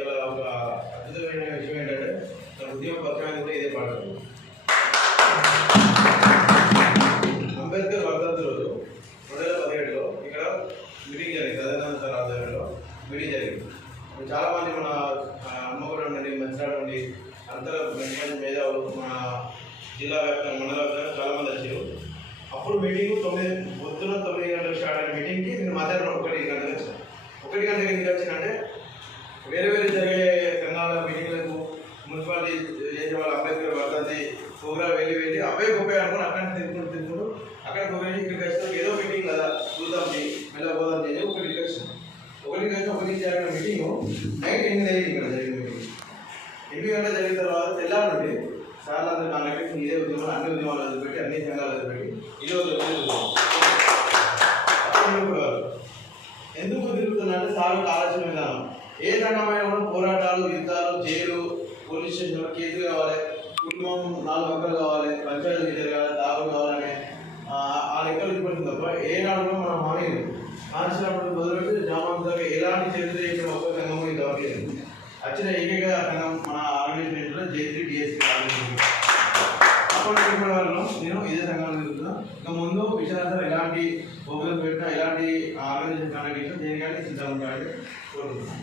ఇలా ఒక అద్భుతమైన విషయం ఏంటంటే నా ఉద్యమ పథకాన్ని కూడా ఇదే పాడతారు. అంబేద్కర్ వర్ధంతి రోజు 2017లో ఇక్కడ మీటింగ్ జరిగింది. సదానంద సార్ ఆధ్వర్యంలో మీటింగ్ జరిగింది. చాలామంది మన అమ్మగూడ నుండి మంచిరాడు నుండి అంతర మంచి మేధావులు మన జిల్లా వ్యాప్తంగా మండల వ్యాప్తంగా చాలామంది వచ్చారు. అప్పుడు మీటింగ్ పొద్దున 9 గంటలకు స్టార్ట్ అయిన మీటింగ్కి నేను మధ్యాహ్నం 1 గంటలకు వచ్చాను. 1 గంటలకు ఎందుకు వచ్చానంటే వేరే జరిగే సంఘాల మీటింగ్లకు మున్సిపాలిటీ చేసే వాళ్ళ అంబేద్కర్ వర్ధంతి ప్రోగ్రాం వెళ్ళి అవే గొప్ప అనుకుని అక్కడ తిరుగుకుంటూ అక్కడ పోయి ఇక్కడికి వచ్చాను. ఏదో మీటింగ్ కదా చూద్దాం మెల్ల పోదాం చేసి ఒకటికి వచ్చాను. ఒకటికి జరిగిన మీటింగ్ నైట్ 8 అయింది. ఇక్కడ జరిగిన మీటింగ్ 8 గంటలు జరిగిన తర్వాత తెల్లారుండి సార్లు అందరూ నా దగ్గర ఇదే ఉద్యమాలు అన్ని ఉద్యమాలు వదిలిపెట్టి అన్ని సంఘాలు వదిలిపెట్టి ఇదే ఉద్యమాలు ఎందుకు తిరుగుతున్నా అంటే సార్లు ఆలోచన విధానం ఏ సంఘమైన కూడా పోరాటాలు యుద్ధాలు జైలు పోలీస్ స్టేషన్లో కేసులు కావాలి, కుటుంబం 4 మొక్కలు కావాలి, పంచాయతీలు జరగాలి, దాగులు కావాలని ఆ లెక్కలు ఇవ్వడం తప్ప ఏనాడు మనం మానేసినప్పుడు మొదలుపెట్టి జామంతగా ఎలాంటి చరిత్ర చేసిన ఒక్క సంఘము ఇంతవరకు వచ్చిన ఏకైక సంఘం మన ఆర్గనైజేషన్లో జైత్రి డిఎస్పీ అప్పటి వాళ్ళలో నేను ఇదే సంఘాలు జరుగుతున్నా. ఇంకా ముందు విషయాలు ఎలాంటి ప్రోగ్రామ్స్ పెట్టినా ఎలాంటి ఆర్గనైజేషన్ కండక్ట్ చేసినా దేనికైనా సిద్ధంగా కోరుకుంటున్నాను.